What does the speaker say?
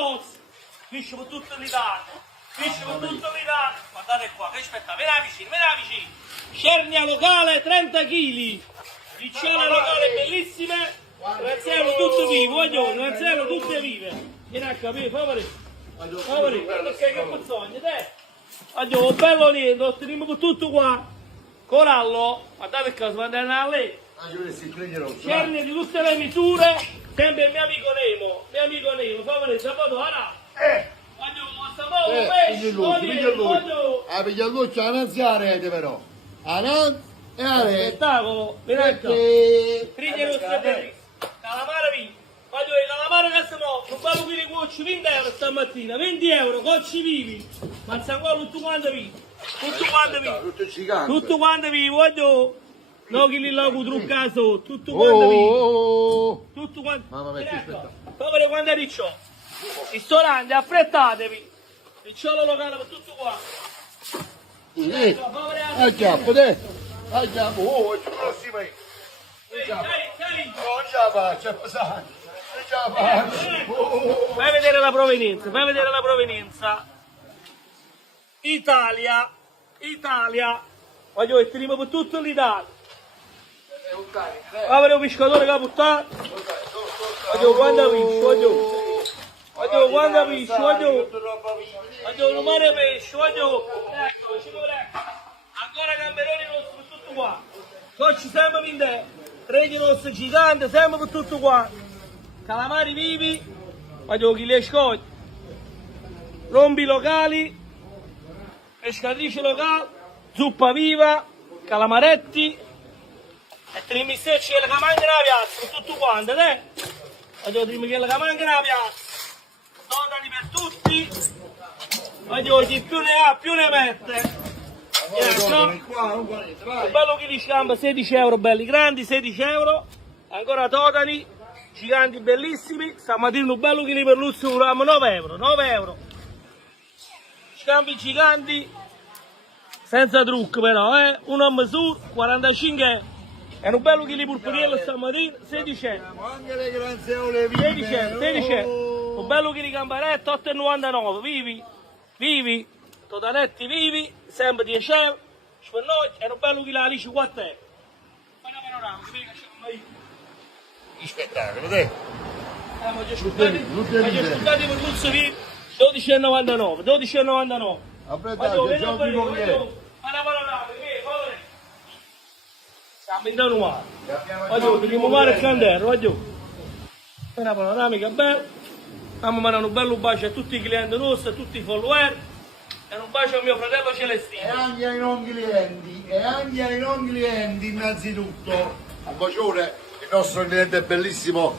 Ross, finisce per tutto l'Italia, guardate qua, che aspetta, vieni vicino, Cernia locale 30 kg, ricciole locale bellissime, ranzello tutto vivo, voglio, ranzello tutte vive, vieni a capire, favore, guarda che capezzogno, te, voglio, bello lì, lo teniamo per tutto qua, corallo, guardate che si andrà a lei, Cernia di tutte le misure, sempre il mio amico Nemo, favore, sabato, ora. A pigliarlo c'è una rete però. Anan e a rete. Spettacolo, veramente. Friggere calamare vi. Voglio i calamari che siamo, non vado qui di cuocci 20 euro stamattina, 20 euro, cocci vivi. Ma sa qua tutto quanto vivi. Tutto quanto vivi, voglio. No, chi li logo truccato, tutto quanto vivi. Tutto quanto. Mamma mia, aspetta. Poveri quando è riccio. Ristorante, affrettatevi. Ricciolo locale per tutto qua. Acchiappo, te. Acchiappo, oh, è più prossimo io. Non ce la faccio, pesante. Non ce la faccio. Fai vedere la provenienza, Italia. Voglio che tiriamo per tutto l'Italia. Apri un pescatore che ha buttato. Voglio quando pesce, voglio un mare pesce, ecco, ancora gamberoni rossi per tutto qua. Cocci sempre in te, reti rosse giganti, sempre per tutto qua. Calamari vivi, voglio chi le scoglie. Rombi locali, pescatrice locale, zuppa viva, calamaretti. E te li misserci che manca nella piazza, per tutto quanto, te? Voglio dirmi che manca nella piazza. Totali per tutti. Voglio chi più ne ha, più ne mette. Un bello chili di scamba, 16 euro, belli grandi, 16 euro. Ancora totali, giganti bellissimi. Stamattina un bello chili per luzzo, 9 euro. Scambi giganti, senza trucco però, uno a misura, 45 euro. È un bello chili purpuriello stamattina, 16 euro. Anche le granzeole vive. 16 euro. Un bello chili gambaretto, 8,99, vivi, totaletti vivi, sempre 10 euro. Per noi è un bello chili alice 4 euro. Fai una panorama, Che spettacolo, te. Ma ci ascoltate per luzzo vivo, 12,99. Aspettate, c'è un tipo che è. Fai una panorama, siamo in Danuale. Voglio, dobbiamo fare il candello, voglio. È una panoramica bella. Stiamo mandando un bello bacio a tutti i clienti nostri, a tutti i follower. E un bacio a mio fratello Celestino. E anche ai non clienti, innanzitutto. Un bacione, il nostro cliente è bellissimo.